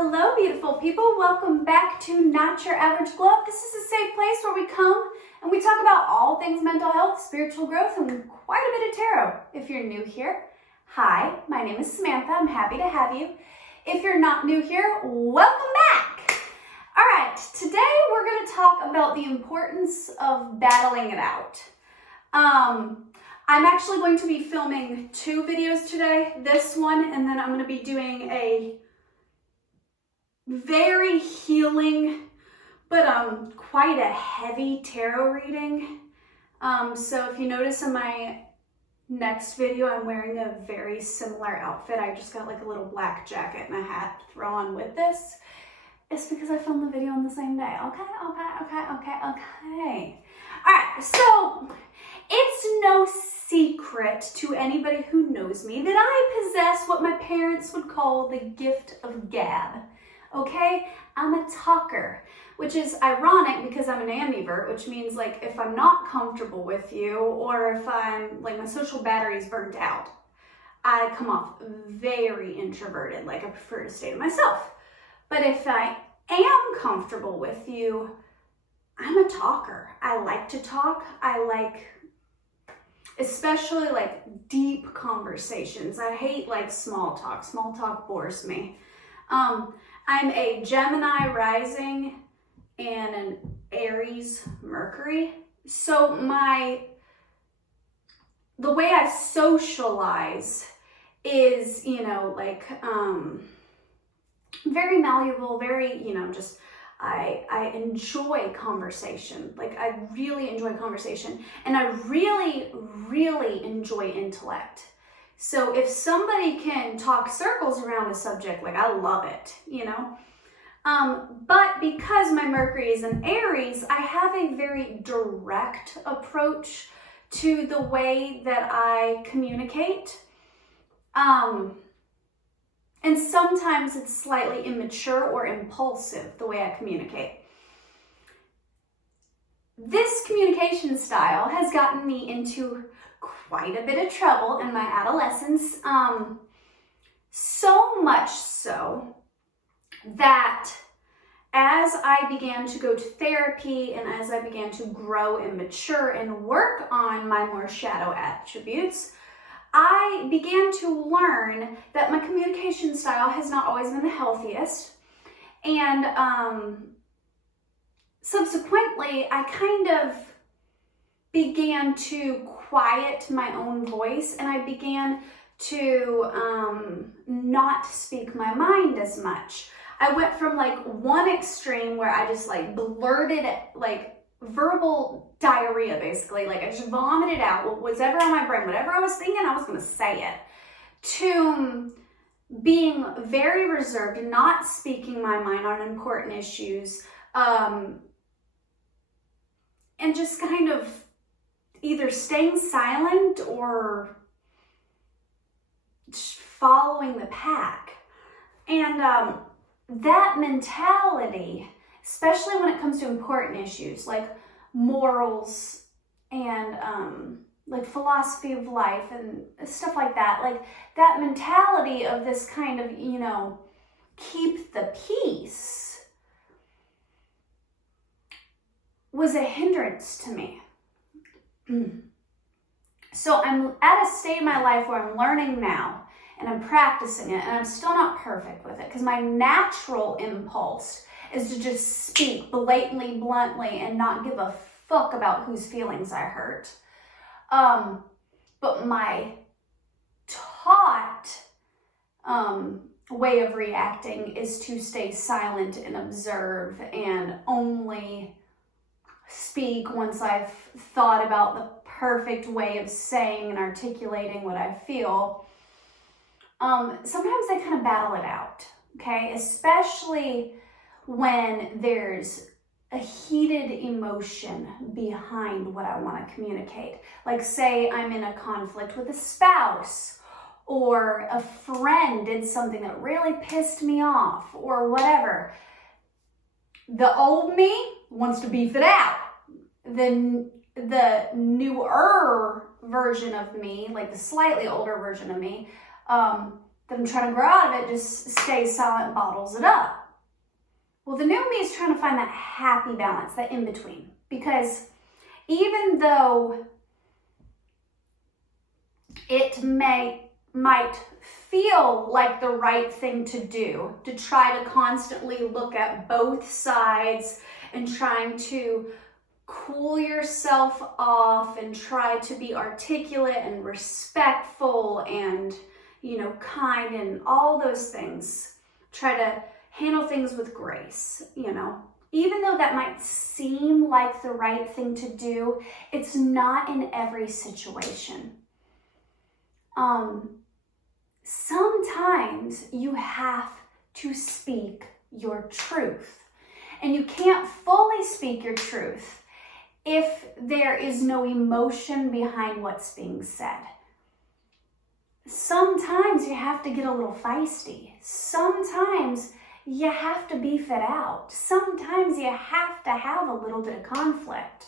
Hello, beautiful people. Welcome back to Not Your Average Glow Up. This is a safe place where we come and we talk about all things mental health, spiritual growth, and quite a bit of tarot. If you're new here, hi, my name is Samantha. I'm happy to have you. If you're not new here, welcome back. All right, today we're going to talk about the importance of battling it out. I'm actually going to be filming two videos today, this one, and then I'm going to be doing a very healing, but quite a heavy tarot reading. So if you notice in my next video, I'm wearing a very similar outfit. I just got like a little black jacket and a hat to throw on with this. It's because I filmed the video on the same day. Okay. All right, so it's no secret to anybody who knows me that I possess what my parents would call the gift of gab. Okay, I'm a talker, which is ironic because I'm an ambivert, which means like if I'm not comfortable with you or if I'm like my social battery's burnt out, I come off very introverted, like I prefer to stay to myself. But if I am comfortable with you, I'm a talker. I like to talk. I like especially like deep conversations. I hate like small talk. Small talk bores me. I'm a Gemini rising and an Aries Mercury. So the way I socialize is, very malleable, very, just I enjoy conversation. Like I really enjoy conversation and I really, really enjoy intellect. So if somebody can talk circles around a subject, like I love it, But because my Mercury is in Aries, I have a very direct approach to the way that I communicate. And sometimes it's slightly immature or impulsive, the way I communicate. This communication style has gotten me into quite a bit of trouble in my adolescence. So much so that as I began to go to therapy and as I began to grow and mature and work on my more shadow attributes, I began to learn that my communication style has not always been the healthiest. And subsequently, I kind of began to quiet my own voice and I began to not speak my mind as much. I went from like one extreme where I just like blurted like verbal diarrhea, basically. Like I just vomited out what was ever on my brain, whatever I was thinking, I was going to say it, to being very reserved and not speaking my mind on important issues, and just kind of either staying silent or following the pack. And that mentality, especially when it comes to important issues like morals and like philosophy of life and stuff like that, like that mentality of this kind of, keep the peace was a hindrance to me. So I'm at a state in my life where I'm learning now and I'm practicing it and I'm still not perfect with it because my natural impulse is to just speak blatantly, bluntly, and not give a fuck about whose feelings I hurt. But my taught way of reacting is to stay silent and observe and only speak once I've thought about the perfect way of saying and articulating what I feel. Sometimes I kind of battle it out, okay? Especially when there's a heated emotion behind what I want to communicate. Like say I'm in a conflict with a spouse or a friend did something that really pissed me off or whatever. The old me wants to beef it out. The newer version of me, like the slightly older version of me, that I'm trying to grow out of it just stays silent and bottles it up. Well, the new me is trying to find that happy balance, that in between. Because even though it might feel like the right thing to do, to try to constantly look at both sides and trying to cool yourself off and try to be articulate and respectful and, kind and all those things. Try to handle things with grace, Even though that might seem like the right thing to do, it's not in every situation. Sometimes you have to speak your truth. And you can't fully speak your truth if there is no emotion behind what's being said. Sometimes you have to get a little feisty. Sometimes you have to beef it out. Sometimes you have to have a little bit of conflict.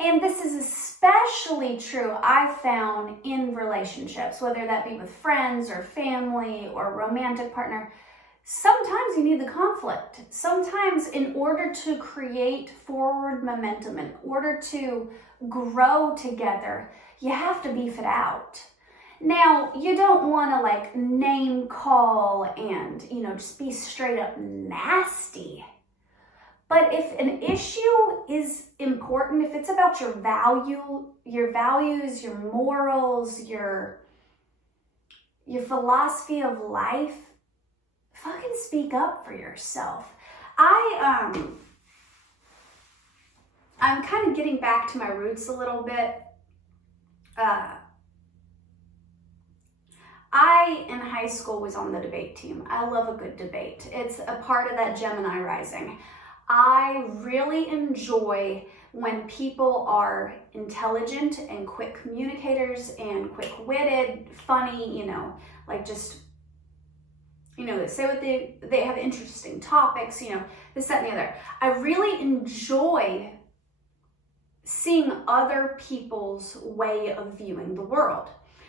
And this is especially true, I've found, in relationships, whether that be with friends or family or romantic partner. Sometimes you need the conflict. Sometimes in order to create forward momentum, in order to grow together, you have to beef it out. Now, you don't want to name call and, just be straight up nasty. But if an issue is important, if it's about your values, your morals, your philosophy of life, fucking speak up for yourself. I'm kind of getting back to my roots a little bit. I, in high school, was on the debate team. I love a good debate. It's a part of that Gemini rising. I really enjoy when people are intelligent and quick communicators and quick-witted, funny, they say what they have interesting topics, this, that, and the other. I really enjoy seeing other people's way of viewing the world.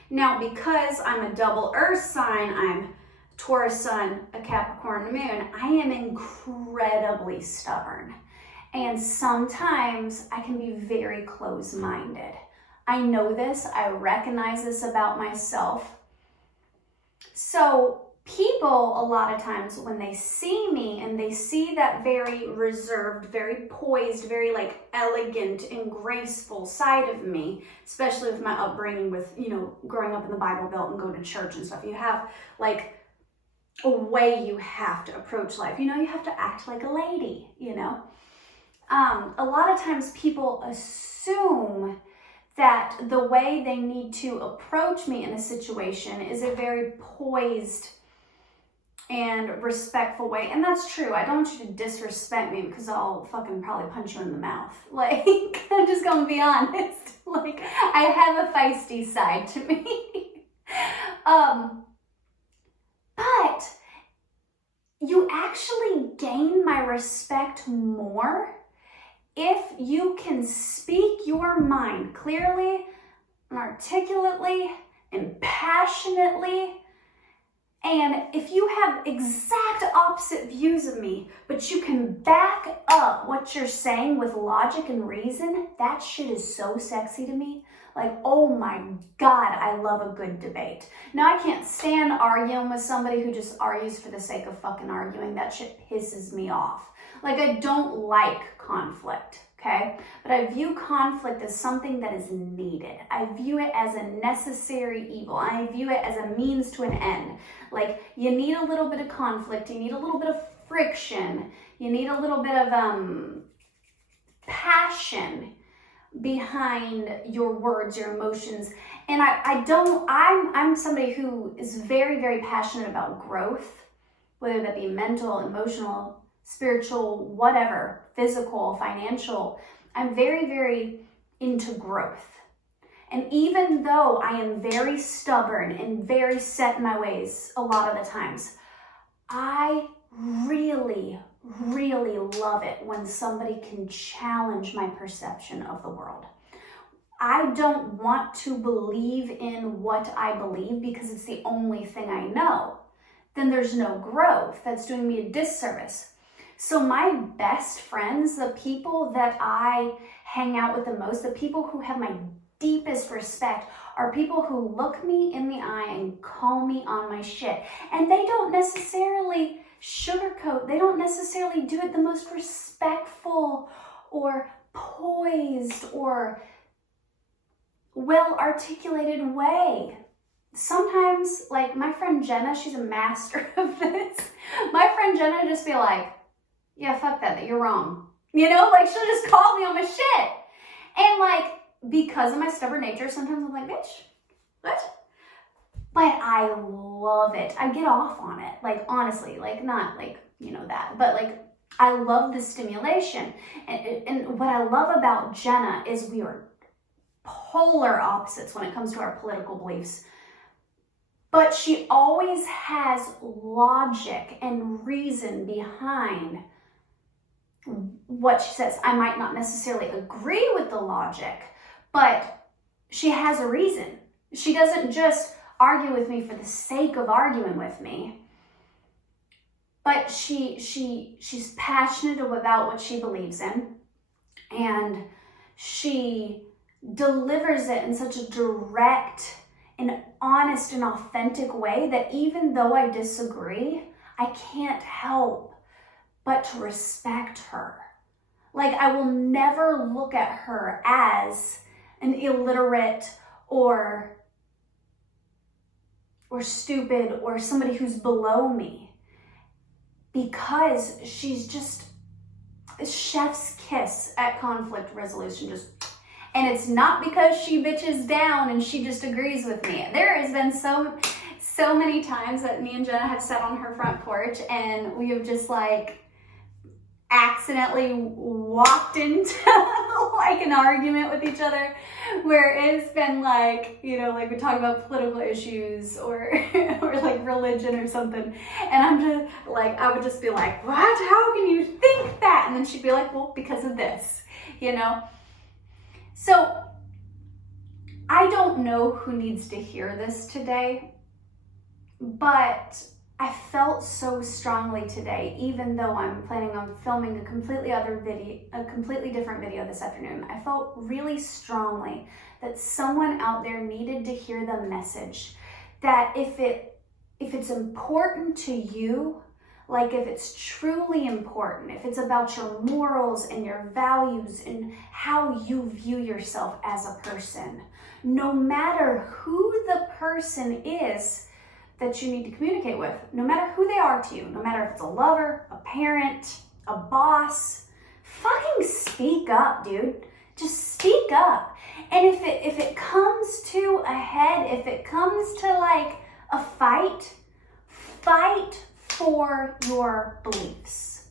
Now, because I'm a double earth sign, I'm Taurus sun, a Capricorn moon, I am incredibly stubborn. And sometimes I can be very close-minded. I know this, I recognize this about myself. So people, a lot of times when they see me and they see that very reserved, very poised, very elegant and graceful side of me, especially with my upbringing with, growing up in the Bible Belt and going to church and stuff, you have a way you have to approach life. You have to act like a lady, A lot of times people assume that the way they need to approach me in a situation is a very poised and respectful way. And that's true. I don't want you to disrespect me because I'll fucking probably punch you in the mouth. I'm just gonna be honest. I have a feisty side to me. But you actually gain my respect more if you can speak your mind clearly and articulately and passionately. And if you have exact opposite views of me, but you can back up what you're saying with logic and reason, that shit is so sexy to me. Oh my God, I love a good debate. Now, I can't stand arguing with somebody who just argues for the sake of fucking arguing. That shit pisses me off. I don't like conflict, okay? But I view conflict as something that is needed. I view it as a necessary evil. I view it as a means to an end. You need a little bit of conflict. You need a little bit of friction. You need a little bit of passion behind your words, your emotions. And I'm somebody who is very, very passionate about growth, whether that be mental, emotional, spiritual, whatever, physical, financial. I'm very, very into growth. And even though I am very stubborn and very set in my ways a lot of the times, I really, really love it when somebody can challenge my perception of the world. I don't want to believe in what I believe because it's the only thing I know, then there's no growth. That's doing me a disservice. So my best friends, the people that I hang out with the most, the people who have my deepest respect, are people who look me in the eye and call me on my shit. And they don't necessarily sugarcoat. They don't necessarily do it the most respectful or poised or well-articulated way. Sometimes, like my friend Jenna, she's a master of this. My friend Jenna just be like, yeah, fuck that, you're wrong. You know, like she'll just call me on my shit. And like, because of my stubborn nature, sometimes I'm like, bitch, what? But I love it. I get off on it. Like, honestly, like not like, you know, that, but like, I love the stimulation. And what I love about Jenna is we are polar opposites when it comes to our political beliefs. But she always has logic and reason behind what she says. I might not necessarily agree with the logic, but she has a reason. She doesn't just argue with me for the sake of arguing with me, but she's passionate about what she believes in, and she delivers it in such a direct and honest and authentic way that even though I disagree, I can't help but to respect her. Like, I will never look at her as an illiterate or stupid or somebody who's below me, because she's just a chef's kiss at conflict resolution. And it's not because she bitches down and she just agrees with me. There has been so many times that me and Jenna have sat on her front porch and we have just like accidentally walked into like an argument with each other, where it's been like, you know, like we talk about political issues or or like religion or something, and I'm just like, I would just be like, what? How can you think that? And then she'd be like, well, because of this, you know. So I don't know who needs to hear this today, but I felt so strongly today, even though I'm planning on filming a completely different video this afternoon. I felt really strongly that someone out there needed to hear the message that if it's important to you, like if it's truly important, if it's about your morals and your values and how you view yourself as a person, no matter who the person is that you need to communicate with, no matter who they are to you, no matter if it's a lover, a parent, a boss, fucking speak up, dude. Just speak up. And if it comes to a head, if it comes to like a fight for your beliefs.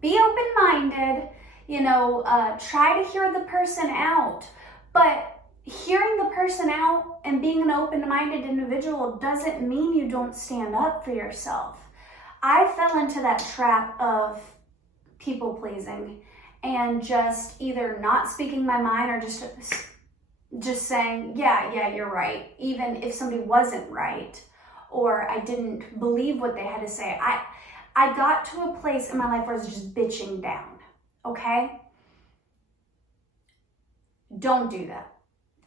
Be open-minded, you know, try to hear the person out, but hearing the person out and being an open-minded individual doesn't mean you don't stand up for yourself. I fell into that trap of people-pleasing and just either not speaking my mind or just saying, yeah, you're right, even if somebody wasn't right or I didn't believe what they had to say. I got to a place in my life where I was just bitching down, okay? Don't do that.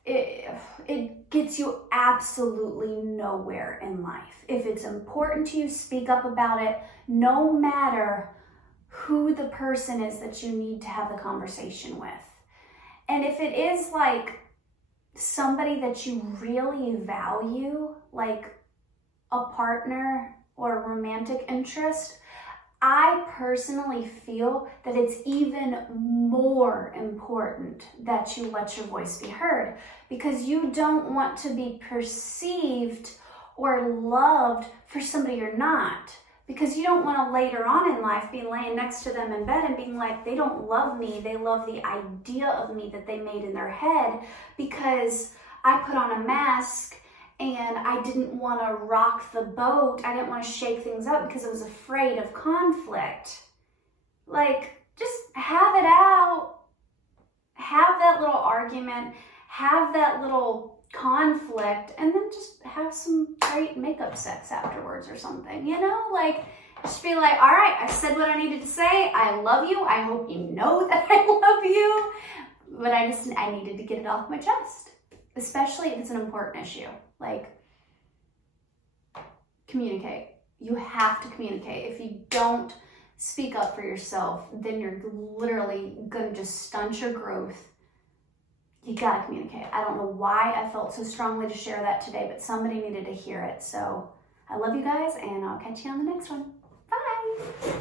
It gets you absolutely nowhere in life. If it's important to you, speak up about it, no matter who the person is that you need to have the conversation with. And if it is like somebody that you really value, like a partner or a romantic interest, I personally feel that it's even more important that you let your voice be heard, because you don't want to be perceived or loved for somebody you're not, because you don't want to later on in life be laying next to them in bed and being like, they don't love me, they love the idea of me that they made in their head because I put on a mask and I didn't want to rock the boat. I didn't want to shake things up because I was afraid of conflict. Like, just have it out. Have that little argument. have that little conflict and then just have some great makeup sex afterwards or something, you know? Like, just be like, all right, I said what I needed to say. I love you. I hope you know that I love you. But I needed to get it off my chest, especially if it's an important issue. Like, communicate. You have to communicate. If you don't speak up for yourself, then you're literally gonna just stunt your growth. You gotta communicate. I don't know why I felt so strongly to share that today, but somebody needed to hear it. So I love you guys, and I'll catch you on the next one. Bye.